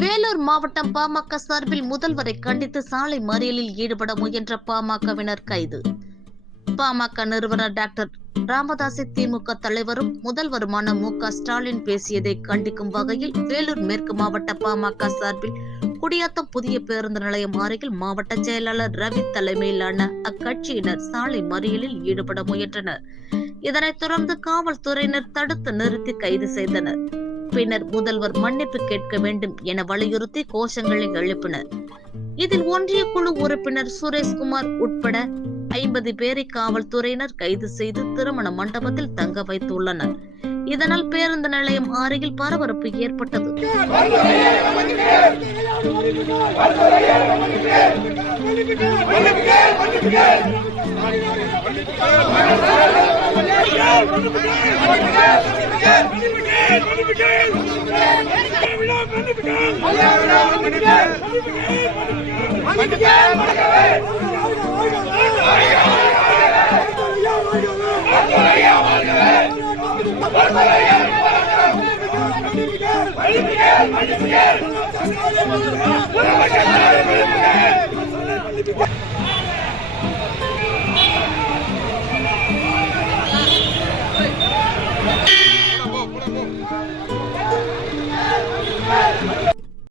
வேலூர் மாவட்டம் பாமக சார்பில் முதல்வரை கண்டித்து சாலை மறியலில் ஈடுபட முயன்ற பாமகவினர் கைது. பாமக நிறுவனர் டாக்டர் ராமதாசை திமுக தலைவரும் முதல்வருமான மு க ஸ்டாலின் பேசியதை கண்டிக்கும் வகையில் வேலூர் மேற்கு மாவட்ட பாமக சார்பில் குடியாத்தம் புதிய பேருந்து நிலையம் அருகில் மாவட்ட செயலாளர் ரவி தலைமையிலான அக்கட்சியினர் சாலை மறியலில் ஈடுபட முயன்றனர். இதனைத் தொடர்ந்து காவல்துறையினர் தடுத்து நிறுத்தி கைது செய்தனர். பின்னர் முதல்வர் மன்னிப்பு கேட்க வேண்டும் என வலியுறுத்தி கோஷங்களை எழுப்பினர் இதில் ஒன்றிய குழு உறுப்பினர் சுரேஷ்குமார் உட்பட ஐம்பது பேரை காவல்துறையினர் கைது செய்து திருமண மண்டபத்தில் தங்க வைத்துள்ளனர் இதனால் பேருந்து நிலையம் அருகில் பரபரப்பு ஏற்பட்டது மன்னிப்பு மன்னிப்புகள்